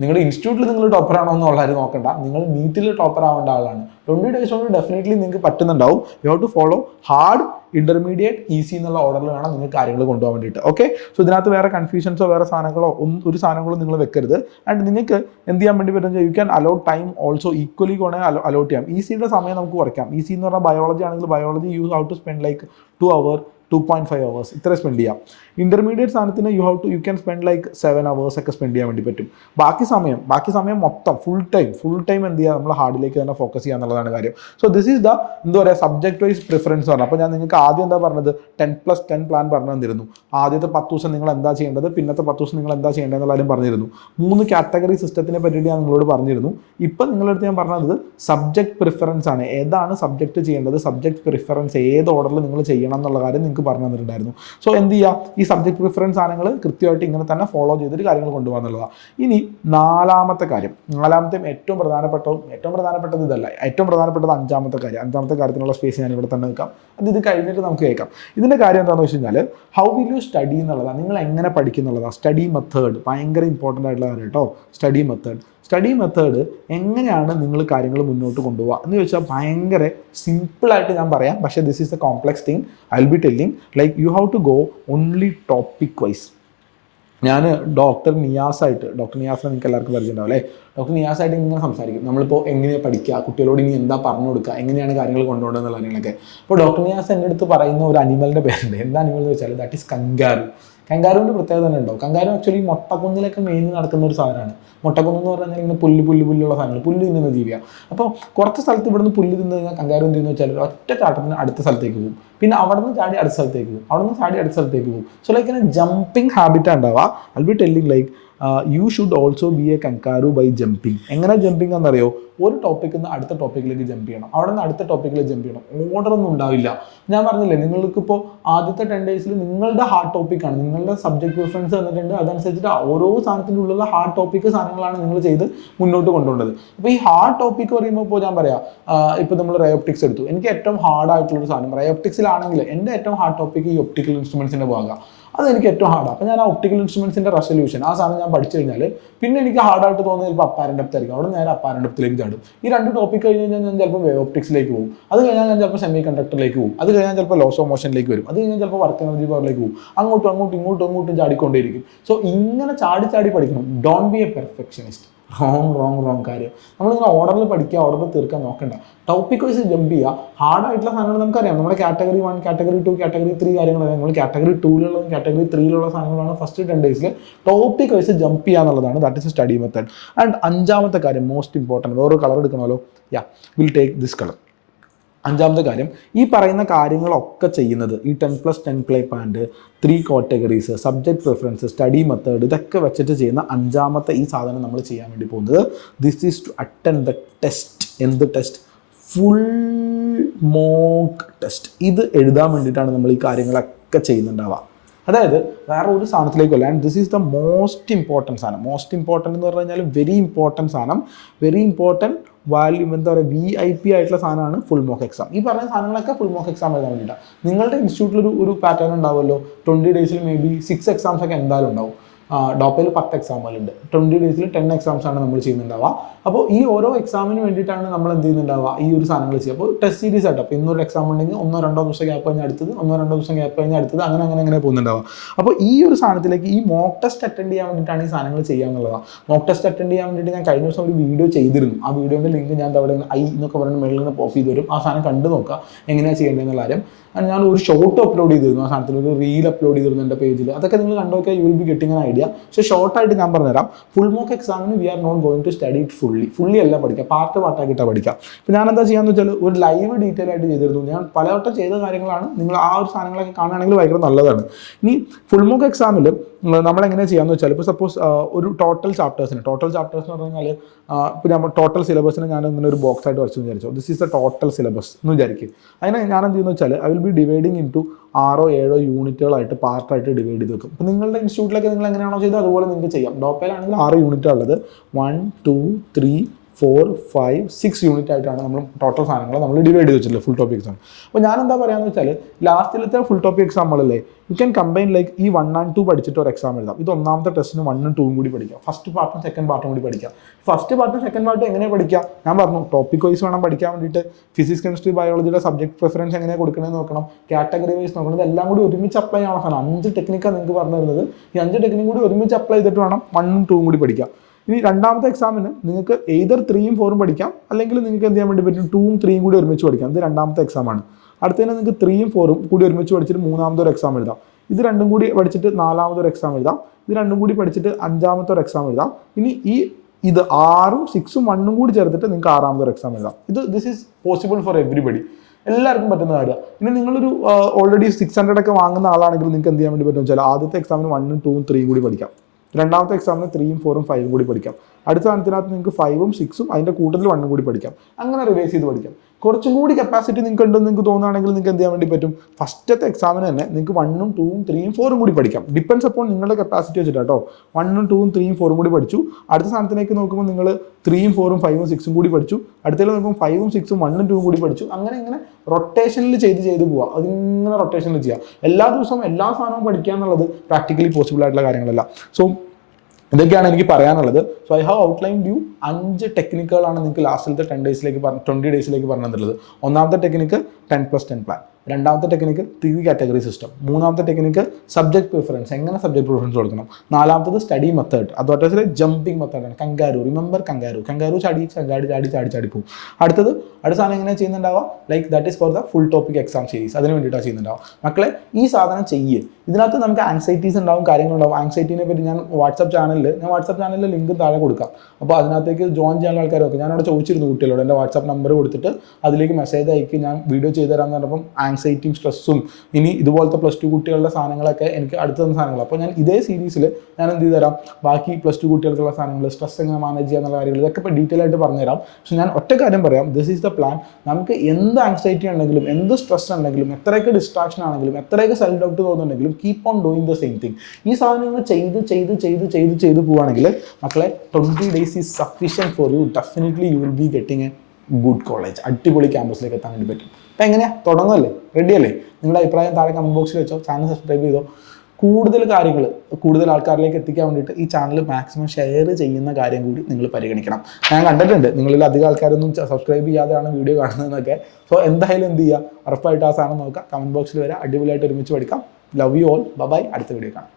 നിങ്ങളുടെ ഇൻസ്റ്റിറ്റ്യൂട്ടിൽ നിങ്ങൾ ടോപ്പറാണോ എന്നുള്ളത് നോക്കണ്ട, നിങ്ങൾ നീറ്റിൽ ടോപ്പർ ആവേണ്ട ആളാണ്. 20 days കൊണ്ട് ഡെഫിനറ്റ്ലി നിങ്ങൾക്ക് പറ്റുന്നുണ്ടാവും. You have to follow hard, intermediate, easy എന്നുള്ള ഓർഡറിൽ വേണം നിങ്ങൾ കാര്യങ്ങൾ കൊണ്ടുപോകാൻ വേണ്ടിയിട്ട്. ഓക്കെ, സോ ഇതിനകത്ത് വേറെ കൺഫ്യൂഷൻസോ വേറെ സാധനങ്ങളോ ഒരു സാധനങ്ങളും നിങ്ങൾ വെക്കരുത്. ആൻഡ് നിങ്ങൾക്ക് എന്ത് ചെയ്യാൻ വേണ്ടി പറ്റും, you can allot time also equally വേണമെങ്കിൽ അലോട്ട് ചെയ്യാം. ഈസിയുടെ സമയം നമുക്ക് കുറയ്ക്കാം. ഈസി എന്ന് പറഞ്ഞാൽ ബയോളജി ആണെങ്കിൽ biology you have to spend like 2 hours 2.5 hours ഇത്ര സ്പെൻഡ് ചെയ്യാം. ഇൻ്റർമീഡിയറ്റ് സാധനത്തിന് you can spend like 7 hours ഒക്കെ സ്പെൻഡ് ചെയ്യാൻ വേണ്ടി പറ്റും. ബാക്കി സമയം മൊത്തം ഫുൾ ടൈം എന്ത് ചെയ്യുക, നമ്മൾ ഹാർഡിലേക്ക് തന്നെ ഫോക്കസ് ചെയ്യുക എന്നുള്ളതാണ് കാര്യം. സോ ദിസ് ഈസ് ദ എന്താ പറയുക സബ്ജക്ട് വൈസ് പ്രിഫറൻസ് പറഞ്ഞു. അപ്പോൾ ഞാൻ നിങ്ങൾക്ക് ആദ്യം എന്താ പറഞ്ഞത് 10+10 പ്ലാൻ പറഞ്ഞു തന്നിരുന്നു. ആദ്യത്തെ 10 ദിവസം നിങ്ങൾ എന്താ ചെയ്യേണ്ടത്, പിന്നത്തെ 10 ദിവസം നിങ്ങൾ എന്താ ചെയ്യേണ്ടത് എന്നുള്ള കാര്യം പറഞ്ഞിരുന്നു. 3 കാറ്റഗറി സിസ്റ്റത്തിനെ പറ്റിയിട്ട് ഞാൻ നിങ്ങളോട് പറഞ്ഞിരുന്നു. ഇപ്പം നിങ്ങളുടെ അടുത്ത് ഞാൻ പറഞ്ഞത് സബ്ജക്ട് പ്രിഫറൻസ് ആണ്. ഏതാണ് സബ്ജക്ട് ചെയ്യേണ്ടത്, സബ്ജക്ട് പ്രിഫറൻസ് ഏത് ഓർഡറിൽ നിങ്ങൾ ചെയ്യണം എന്നുള്ള കാര്യം നിങ്ങൾക്ക് പറഞ്ഞു തന്നിട്ടുണ്ടായിരുന്നു. സോ എന്ത് ചെയ്യുക, ഈ സബ്ജക്ട് പ്രിഫറൻസ് സാധനങ്ങൾ കൃത്യമായിട്ട് ഇങ്ങനെ തന്നെ ഫോളോ ചെയ്തിട്ട് കാര്യങ്ങൾ കൊണ്ടുപോകാന്നുള്ളതാണ്. ഇനി നാലാമത്തെ ഏറ്റവും പ്രധാനപ്പെട്ടത് ഇതല്ല, ഏറ്റവും പ്രധാനപ്പെട്ടത് അഞ്ചാമത്തെ കാര്യത്തിനുള്ള സ്പേസ് ഞാൻ ഇവിടെ തന്നെ വെക്കാം. ഇത് കഴിഞ്ഞിട്ട് നമുക്ക് കേൾക്കാം. ഇതിൻ്റെ കാര്യം എന്താണെന്ന് വെച്ച് കഴിഞ്ഞാൽ ഹൗ വിൽ യു സ്റ്റഡി എന്നുള്ളതാണ്. നിങ്ങൾ എങ്ങനെ പഠിക്കും എന്നുള്ളതാണ്. സ്റ്റഡി മെത്തേഡ് ഭയങ്കര ഇമ്പോർട്ടൻ്റ് ആയിട്ടുള്ള കാര്യം കേട്ടോ. സ്റ്റഡി മെത്തേഡ് എങ്ങനെയാണ് നിങ്ങൾ കാര്യങ്ങൾ മുന്നോട്ട് കൊണ്ടുപോകുക എന്ന് ചോദിച്ചാൽ ഭയങ്കര സിമ്പിളായിട്ട് ഞാൻ പറയാം. പക്ഷേ this is a complex thing. I will be telling like you have to go only topic wise. ഞാൻ ഡോക്ടർ നിയാസിനെ നിങ്ങൾക്ക് എല്ലാവർക്കും പരിചയമുണ്ടാവും അല്ലേ. ഡോക്ടർ നിയാസായിട്ട് ഇങ്ങനെ സംസാരിക്കും. നമ്മളിപ്പോൾ എങ്ങനെയാണ് പഠിക്കുക, കുട്ടികളോട് ഇനി എന്താ പറഞ്ഞു കൊടുക്കുക, എങ്ങനെയാണ് കാര്യങ്ങൾ കൊണ്ടുപോകുക എന്നുള്ള കാര്യങ്ങളൊക്കെ. അപ്പോൾ ഡോക്ടർ നിയാസ് എൻ്റെ അടുത്ത് പറയുന്ന ഒരു അനിമലിൻ്റെ പേരുണ്ട്. എന്താ അനിമൽ എന്ന് വെച്ചാൽ ദാറ്റ് ഈസ് കങ്കാരു. കങ്കാരുവിൻ്റെ പ്രത്യേകത തന്നെ ഉണ്ടാവും. കങ്കാരു ആക്ച്വലി മൊട്ടക്കുന്നിലൊക്കെ മെയിൻ നടക്കുന്ന ഒരു സാധനമാണ്. മൊട്ടക്കുന്ന് എന്ന് പറഞ്ഞാൽ ഇങ്ങനെ പുല്ലുള്ള സാധനങ്ങൾ, പുല്ല് തിന്നുന്ന ജീവിയാണ്. അപ്പോൾ കുറച്ച് സ്ഥലത്ത് ഇവിടുന്ന് പുല്ല് തിന്നു കഴിഞ്ഞാൽ കങ്കാരു എന്ത് ചെയ്യുന്ന വെച്ചാൽ ഒറ്റ ചാട്ടത്തിന് അടുത്ത സ്ഥലത്തേക്ക് പോകും. പിന്നെ അവിടെ നിന്ന് ചാടി അടുത്ത സ്ഥലത്തേക്ക് പോകും. സോ ലൈക്ക് ഇങ്ങനെ ജമ്പിങ് ഹാബിറ്റാണ് ഉണ്ടാവുക. I will be telling like you should also be a kangaroo by jumping. എങ്ങനെ ജമ്പിങ് എന്നറിയോ, ഒരു ടോപ്പിക്കിൽ നിന്ന് അടുത്ത ടോപ്പിക്കിലേക്ക് ജമ്പ് ചെയ്യണം, അവിടെ നിന്ന് അടുത്ത ടോപ്പിക്കിലേക്ക് ജമ്പ് ചെയ്യണം. ഓർഡറൊന്നും ഉണ്ടാവില്ല. ഞാൻ പറഞ്ഞില്ലേ, നിങ്ങൾക്കിപ്പോൾ ആദ്യത്തെ 10 days നിങ്ങളുടെ ഹാർഡ് ടോപ്പിക്കാണ്, നിങ്ങളുടെ സബ്ജക്ട് പ്രിഫറൻസ് തന്നിട്ടുണ്ട്. അതനുസരിച്ചിട്ട് ഓരോ സാധനത്തിൻ്റെ ഉള്ളിലുള്ള ഹാർഡ് ടോപ്പിക്ക് സാധനങ്ങളാണ് നിങ്ങൾ ചെയ്ത് മുന്നോട്ട് കൊണ്ടുപോകേണ്ടത്. അപ്പോൾ ഈ ഹാർഡ് ടോപ്പിക്ക് പറയുമ്പോൾ ഇപ്പോൾ ഞാൻ പറയാം, ഇപ്പോൾ നമ്മൾ റയോപ്റ്റിക്സ് എടുത്തു. എനിക്ക് ഏറ്റവും ഹാർഡായിട്ടുള്ളൊരു സാധനം റയോപ്റ്റിക്സിലാണെങ്കിൽ എൻ്റെ ഏറ്റവും ഹാർഡ് ടോപ്പിക്ക് ഈ ഒപ്റ്റിക്കൽ ഇൻസ്ട്രുമെൻസിൻ്റെ ഭാഗമാണ്. അതെനിക്ക് ഏറ്റവും ഹാർഡാണ്. അപ്പോൾ ഞാൻ ആ ഒപ്റ്റിക്കൽ ഇൻസ്ട്രുമെൻസിൻ്റെ റെസൊല്യൂഷൻ ആ സാധനം ഞാൻ പഠിച്ചു കഴിഞ്ഞാൽ പിന്നെ എനിക്ക് ഹാർഡായിട്ട് തോന്നുന്നത് ചിലപ്പോൾ അപ്പാരൻ്റ് ഡെപ്ത് ആയിരിക്കും. അവിടെ നേരെ അപ്പാരൻ്റ് ഡെപ്തിലേക്ക് ചാടും. ഈ 2 ടോപ്പിക് കഴിഞ്ഞ് കഴിഞ്ഞാൽ ഞാൻ ചിലപ്പോൾ വേവ് ഒപ്റ്റിക്സിലേക്ക് പോകും. അത് കഴിഞ്ഞാൽ ഞാൻ ചിലപ്പോൾ സെമി കണ്ടക്ടറിലേക്ക് പോകും. അത് കഴിഞ്ഞാൽ ചിലപ്പോൾ ലോസ് ഓഫ് മോഷനിലേക്ക് വരും. അത് കഴിഞ്ഞാൽ ചിലപ്പോൾ വർക്ക് എനർജി പവറിലേക്ക് പോകും. അങ്ങോട്ടും ചാടിക്കൊണ്ടേയിരിക്കും. സോ ഇങ്ങനെ ചാടി പഠിക്കണം. Don't be A perfectionist. Wrong കാര്യം. നമ്മളിങ്ങനെ ഓർഡറിൽ പഠിക്കുക, ഓർഡറിൽ തീർക്കാൻ നോക്കണ്ട. ടോപ്പിക് വൈസ് ജമ്പ് ചെയ്യുക. ഹാർഡായിട്ടുള്ള സാധനങ്ങൾ നമുക്കറിയാം. നമ്മുടെ കാറ്റഗറി 1, കാറ്റഗറി 2, കാറ്റഗറി 3 കാര്യങ്ങളാണ്. നമ്മൾ കാറ്റഗറി 2-ലുള്ളതും കാറ്റഗറി 3-ലുള്ള സാധനങ്ങളാണ് first 10 days topic wise jump ചെയ്യുക എന്നുള്ളതാണ്. That is study method. And അഞ്ചാമത്തെ കാര്യം മോസ്റ്റ് ഇമ്പോർട്ടൻറ്റ്, വേറൊരു കളർ എടുക്കണമല്ലോ. Will take this colour. അഞ്ചാമത്തെ കാര്യം, ഈ പറയുന്ന കാര്യങ്ങളൊക്കെ ചെയ്യുന്നത് ഈ 10+10 plan, 3 categories, subject preference, study method, ഇതൊക്കെ വെച്ചിട്ട് ചെയ്യുന്ന അഞ്ചാമത്തെ ഈ സാധനം നമ്മൾ ചെയ്യാൻ വേണ്ടി പോകുന്നത് this is to attend the test. എന്ത് ടെസ്റ്റ്? Full mock test. ഇത് എഴുതാൻ വേണ്ടിയിട്ടാണ് നമ്മൾ ഈ കാര്യങ്ങളൊക്കെ ചെയ്യുന്നുണ്ടാവുക. അതായത് വേറെ ഒരു സാധനത്തിലേക്കല്ല. And this is the most important സാധനം. മോസ്റ്റ് ഇമ്പോർട്ടൻ്റ് എന്ന് പറഞ്ഞു കഴിഞ്ഞാൽ വെരി ഇമ്പോർട്ടൻറ്റ് സാധനം, വെരി ഇമ്പോർട്ടൻറ്റ് വാല്യൂ, എന്താ പറയുക, VIP ആയിട്ടുള്ള സാധനമാണ് ഫുൾ മോക്ക് എക്സാം. ഈ പറഞ്ഞ സാധനങ്ങളൊക്കെ ഫുൾ മോക്ക് എക്സാം എഴുതാൻ വേണ്ടിയിട്ടാണ്. നിങ്ങളുടെ ഇൻസ്റ്റിറ്റ്യൂട്ടിൽ ഒരു പാറ്റേൺ ഉണ്ടാവുമല്ലോ. 20 days മേ ബി 6 exams ഒക്കെ എന്തായാലും ഉണ്ടാവും. ഡോപ്പയിൽ 10 എക്സാമുകളുണ്ട്. 20 days 10 exams ആണ് നമ്മൾ ചെയ്യുന്നുണ്ടാവുക. അപ്പോൾ ഈ ഓരോ എക്സാമിന് വേണ്ടിയിട്ടാണ് നമ്മൾ എന്ത് ചെയ്യുന്നുണ്ടാവുക, ഈ ഒരു സാധനങ്ങൾ ചെയ്യുക. അപ്പോൾ ടെസ്റ്റ് സീരീസ് ആയിട്ട്, അപ്പോൾ ഇന്നൊരു എക്സാം ഉണ്ടെങ്കിൽ 1-2 ദിവസം ഗ്യാപ്പ് കഴിഞ്ഞ് അടുത്തത്, 1-2 ദിവസം ഗ്യാപ്പ് കഴിഞ്ഞ് അടുത്തത്, അങ്ങനെ പോകുന്നുണ്ടാവുക. അപ്പോൾ ഈ ഒരു സാധനത്തിലേക്ക് ഈ മോക്ക് ടെസ്റ്റ് അറ്റൻഡ് ചെയ്യാൻ വേണ്ടിയിട്ടാണ് ഈ സാധനങ്ങൾ ചെയ്യുക എന്നുള്ളതാണ്. മോക്ക് ടെസ്റ്റ് അറ്റൻഡ് ചെയ്യാൻ വേണ്ടിയിട്ട് ഞാൻ കഴിഞ്ഞ ദിവസം ഒരു വീഡിയോ ചെയ്തിരുന്നു. ആ വീഡിയോൻ്റെ ലിങ്ക് ഞാൻ അവിടെ എന്നൊക്കെ പറയുന്ന മെയിലിൽ നിന്ന് പോപ്പ് ചെയ്ത് വരും. ആ സാധനം കണ്ടു നോക്കുക എങ്ങനെയാണ് ചെയ്യേണ്ടതെന്നുള്ള കാര്യം. ഞാൻ ഒരു ഷോർട്ട് അപ്ലോഡ് ചെയ്തിരുന്നു. ആ സാധനത്തിൽ ഒരു റീൽ അപ്ലോഡ് ചെയ്തിരുന്നു എൻ്റെ പേജിൽ. അതൊക്കെ നിങ്ങൾ കണ്ടോക്കിയാൽ you will be getting an idea. പക്ഷേ ഷോർട്ടായിട്ട് ഞാൻ പറഞ്ഞുതരാം. ഫുൾ മോക്ക് എക്സാമിന് we are not going to study it fully അല്ല പഠിക്കുക, പാർട്ടാക്കിയിട്ടാണ് പഠിക്കുക. ഇപ്പോൾ ഞാൻ എന്താ ചെയ്യാന്ന് വെച്ചാൽ ഒരു ലൈവ് ഡീറ്റെയിൽ ആയിട്ട് ചെയ്തിരുന്നു. ഞാൻ പലവട്ടം ചെയ്ത കാര്യങ്ങളാണ്. നിങ്ങൾ ആ ഒരു സാധനങ്ങളൊക്കെ കാണുകയാണെങ്കിൽ ഭയങ്കര നല്ലതാണ്. ഇനി ഫുൾ മോക്ക് എക്സാമിൽ നമ്മളെങ്ങനെ ചെയ്യാമെന്ന് വെച്ചാൽ, ഇപ്പോൾ സപ്പോസ് ഒരു ടോട്ടൽ ചാപ്റ്റേഴ്സ് എന്ന് പറഞ്ഞു കഴിഞ്ഞാൽ, ഇപ്പോൾ നമ്മൾ ടോട്ടൽ സിലബസിന് ഞാൻ ഇങ്ങനെ ഒരു ബോക്സ് ആയിട്ട് വരച്ചു വിചാരിച്ചോ. This is the total syllabus എന്ന് വിചാരിക്കും. അതിനെ ഞാൻ എന്ത് ചെയ്യുന്നു വെച്ചാൽ I will be dividing into 6-7 യൂണിറ്റുകളായിട്ട് പാർട്ടായിട്ട് ഡിവൈഡ് ചെയ്ത് വെക്കും. ഇപ്പോൾ നിങ്ങളുടെ ഇൻസ്റ്റിറ്റ്യൂട്ടിലൊക്കെ നിങ്ങൾ എങ്ങനെയാണോ ചെയ്തത് അതുപോലെ നിങ്ങൾക്ക് ചെയ്യാം. ഡോപ്പയിലാണെങ്കിൽ 6 യൂണിറ്റാണ് ഉള്ളത്. 1, 2, 3, 4, 5, 6 യൂണിറ്റ് ആയിട്ടാണ് നമ്മൾ ടോട്ടൽ സാധനങ്ങൾ നമ്മൾ ഡിവൈഡ് ചെയ്ത് വെച്ചിട്ടുള്ളത് ഫുൾ ടോപ്പിക് എക്സാം. അപ്പോൾ ഞാൻ എന്താ പറയാമെന്ന് വെച്ചാൽ, ലാസ്റ്റിലത്തെ ഫുൾ ടോപ്പിക് എക്സാമുകളല്ലേ, യു ക്യാൻ കമ്പൈൻ ലൈക്ക് ഈ 1 and 2 പഠിച്ചിട്ട് ഒരു എക്സാം എഴുതാം. ഇത് ഒന്നാമത്തെ ടെസ്റ്റിന് 1 and 2 കൂടി പഠിക്കാം. ഫസ്റ്റ് പാർട്ടും സെക്കൻഡ് പാർട്ടും കൂടി പഠിക്കാം. ഫസ്റ്റ് പാർട്ടും സെക്കൻഡ് പാർട്ടും എങ്ങനെ പഠിക്കാം? ഞാൻ പറഞ്ഞു ടോപ്പിക് വൈസ് വേണം പഠിക്കാൻ വേണ്ടിയിട്ട്. ഫിസിക്സ്, കെമിസ്ട്രി, ബയോളജിയുടെ സബ്ജക്ട് പ്രിഫറൻസ് എങ്ങനെ കൊടുക്കണമെന്ന് നോക്കണം. കാറ്റഗറി വൈസ് നോക്കണം. ഇതെല്ലാം കൂടി ഒരുമിച്ച് അപ്ലൈ ചെയ്യണം. 5 ടെക്നിക്കാണ് നിങ്ങൾക്ക് പറഞ്ഞു തരുന്നത്. ഈ 5 ടെക്നിക്ക് കൂടി ഒരുമിച്ച് അപ്ലൈ ചെയ്തിട്ട് വേണം 1 and 2 കൂടി പഠിക്കാം. ഇനി രണ്ടാമത്തെ എക്സാമിന് നിങ്ങൾക്ക് എയ്തർ 3 ഉം 4 ഉം പഠിക്കാം, അല്ലെങ്കിൽ നിങ്ങൾക്ക് എന്ത് ചെയ്യാൻ വേണ്ടി പറ്റും 2 ഉം 3 ഉം കൂടി ഒരുമിച്ച് പഠിക്കാം. ഇത് രണ്ടാമത്തെ എക്സാമാണ്. അടുത്തതിന് നിങ്ങൾക്ക് 3ഉം 4ഉം കൂടി ഒരുമിച്ച് പഠിച്ചിട്ട് മൂന്നാമതൊരു എക്സാം എഴുതാം. ഇത് രണ്ടും കൂടി പഠിച്ചിട്ട് നാലാമതൊരു എക്സാം എഴുതാം. ഇത് രണ്ടും കൂടി പഠിച്ചിട്ട് അഞ്ചാമത്തെ ഒരു എക്സാം എഴുതാം. ഇനി ഇത് 6ഉം 6ഉം 1ഉം കൂടി ചേർത്തിട്ട് നിങ്ങൾക്ക് ആറാമതൊരു എക്സാം എഴുതാം. This is possible for everybody. എല്ലാവർക്കും പറ്റുന്ന കാര്യമാണ്. ഇനി നിങ്ങളൊരു ഓൾറെഡി 600 ഒക്കെ വാങ്ങുന്ന ആളാണെങ്കിൽ നിങ്ങൾക്ക് എന്ത് ചെയ്യാൻ വേണ്ടി പറ്റും വെച്ചാൽ ആദ്യത്തെ എക്സാമിന് 1ഉം 2ഉം 3ഉം കൂടി പഠിക്കാം. രണ്ടാമത്തെ എക്സാമിന് 3ഉം 4ഉം 5ഉം കൂടി പഠിക്കാം. അടുത്ത സാധനത്തിനകത്ത് നിങ്ങൾക്ക് 5ഉം 6ഉം അതിൻ്റെ കൂട്ടത്തിൽ 1ഉം കൂടി പഠിക്കാം. അങ്ങനെ റിവൈസ് ചെയ്ത് പഠിക്കാം. കുറച്ചും കൂടി കപ്പാസിറ്റി നിങ്ങൾക്ക് ഉണ്ടെന്ന് നിങ്ങൾക്ക് തോന്നുകയാണെങ്കിൽ നിങ്ങൾക്ക് എന്ത് ചെയ്യാൻ വേണ്ടി പറ്റും, ഫസ്റ്റത്തെ എക്സാമിന് തന്നെ നിങ്ങൾക്ക് 1ഉം 2ഉം 3ഉം 4ഉം കൂടി പഠിക്കാം. ഡിപ്പെൻസ് അപ്പോൾ നിങ്ങളുടെ കപ്പാസിറ്റി വെച്ചിട്ട് കേട്ടോ. 1ഉം 2ഉം 3ഉം 4ഉം കൂടി പഠിച്ചു. അടുത്ത സ്ഥാനത്തിലേക്ക് നോക്കുമ്പോൾ നിങ്ങൾ 3ഉം 4ഉം 5ഉം 6ഉം കൂടി പഠിച്ചു. അടുത്തേക്ക് നോക്കുമ്പോൾ 5ഉം 6ഉം 1ഉം 2ഉം കൂടി പഠിച്ചു. അങ്ങനെ ഇങ്ങനെ റൊട്ടേഷനിൽ ചെയ്ത് പോവുക. അതിങ്ങനെ റൊട്ടേഷനിൽ ചെയ്യുക. എല്ലാ ദിവസവും എല്ലാ സാധനവും പഠിക്കുക എന്നുള്ളത് പ്രാക്ടിക്കലി പോസിബിൾ ആയിട്ടുള്ള കാര്യങ്ങളല്ല. സോ ഇതൊക്കെയാണ് എനിക്ക് പറയാനുള്ളത്. So I have outlined you 5 ടെക്നിക്കുകളാണ് നിങ്ങൾക്ക് ലാസ്റ്റിലത്തെ 20 ഡേയ്സിലേക്ക് പറഞ്ഞു തന്നിട്ടുള്ളത്. ഒന്നാമത്തെ ടെക്നിക്ക് 10+10 പ്ലാൻ. രണ്ടാമത്തെ ടെക്നിക്ക് 3 കാറ്റഗറി സിസ്റ്റം. മൂന്നാമത്തെ ടെക്നിക്ക് സബ്ജക്ട് പ്രിഫറൻസ്, എങ്ങനെ സബ്ജക്ട് പ്രിഫറൻസ് കൊടുക്കണം. നാലാമത്തത് സ്റ്റഡി മെത്തേഡ്, അതുപോലെ ജമ്പിങ് മെത്തേഡാണ്. കങ്കാരു, റിമെമ്പർ കങ്കാരു ചാടി പോകും. അടുത്ത സാധനം എങ്ങനെ ചെയ്യുന്നുണ്ടാവുക, like that is for the full topic exam series. അതിന് വേണ്ടിയിട്ടാണ് ചെയ്യുന്നുണ്ടാവുക. മക്കളെ ഈ സാധനം ചെയ്യേ. ഇതിനകത്ത് നമുക്ക് ആൻസൈറ്റീസ് ഉണ്ടാവും, കാര്യങ്ങളുണ്ടാവും. ആൻസൈറ്റീനെ പറ്റി ഞാൻ വാട്സാപ്പ് ചാനലിൽ ലിങ്ക് താഴെ കൊടുക്കാം. അപ്പോൾ അതിനകത്തേക്ക് ജോയിൻ ചെയ്യാനുള്ള ആൾക്കാരൊക്കെ ഞാൻ അവിടെ ചോദിച്ചിരുന്നു കുട്ടികളോട്. എൻ്റെ വാട്സാപ്പ് നമ്പർ കൊടുത്തിട്ട് അതിലേക്ക് മെസ്സേജ് അയക്കി ഞാൻ വീഡിയോ ചെയ്തു തരാമെന്ന് പറഞ്ഞപ്പം ആൻസൈറ്റിയും സ്ട്രെസ്സും ഇനി ഇതുപോലത്തെ +2 കുട്ടികളുടെ സാധനങ്ങളൊക്കെ എനിക്ക് അടുത്ത് തന്ന സാധനങ്ങൾ. അപ്പോൾ ഞാൻ ഇതേ സീരീസിൽ ഞാൻ എന്ത് ചെയ്തു തരാം, ബാക്കി +2 കുട്ടികൾക്കുള്ള സാധനങ്ങൾ, സ്ട്രെസ് എങ്ങനെ മാനേജ് ചെയ്യുക എന്നുള്ള കാര്യങ്ങൾ ഇതൊക്കെ ഇപ്പോൾ ഡീറ്റെയിൽ ആയിട്ട് പറഞ്ഞുതരാം. പക്ഷെ ഞാൻ ഒറ്റ കാര്യം പറയാം, ദിസ് ഈസ് ദ പ്ലാൻ. നമുക്ക് എന്ത് ആൻസൈറ്റി ഉണ്ടെങ്കിലും, എന്ത് സ്ട്രെസ് ഉണ്ടെങ്കിലും, എത്രയൊക്കെ ഡിസ്ട്രാക്ഷൻ ആണെങ്കിലും, എത്രയൊക്കെ സെൽഫ് ഡൗട്ട് തോന്നുന്നുണ്ടെങ്കിലും keep on doing the same thing. ഈ സാധനങ്ങൾ ചെയ്ത് പോവുകയാണെങ്കിൽ മക്കളെ 20 days is sufficient for you. Definitely you will be getting a good college. അടിപൊളി ക്യാമ്പസിലേക്ക് എത്താൻ വേണ്ടി പറ്റും. അപ്പം എങ്ങനെയാ, തുടങ്ങുമല്ലേ? റെഡിയല്ലേ? നിങ്ങളുടെ അഭിപ്രായം താഴെ കമന്റ് ബോക്സിൽ വെച്ചോ. ചാനൽ സബ്സ്ക്രൈബ് ചെയ്തോ. കൂടുതൽ ആൾക്കാരിലേക്ക് എത്തിക്കാൻ വേണ്ടിയിട്ട് ഈ ചാനൽ മാക്സിമം ഷെയർ ചെയ്യുന്ന കാര്യം കൂടി നിങ്ങൾ പരിഗണിക്കണം. ഞാൻ കണ്ടിട്ടുണ്ട് നിങ്ങളിൽ അധികം ആൾക്കാരൊന്നും സബ്സ്ക്രൈബ് ചെയ്യാതെയാണ് വീഡിയോ കാണുന്നതെന്നൊക്കെ. സോ എന്തായാലും എന്ത് ചെയ്യുക, ഉറപ്പായിട്ട് ആ സാധനം നോക്കുക. കമന്റ് ബോക്സിൽ വരാം. അടിപൊളിയായിട്ട് ഒരുമിച്ച് പഠിക്കാം. Love you all. ബൈ. അടുത്ത വീഡിയോ കാണാം.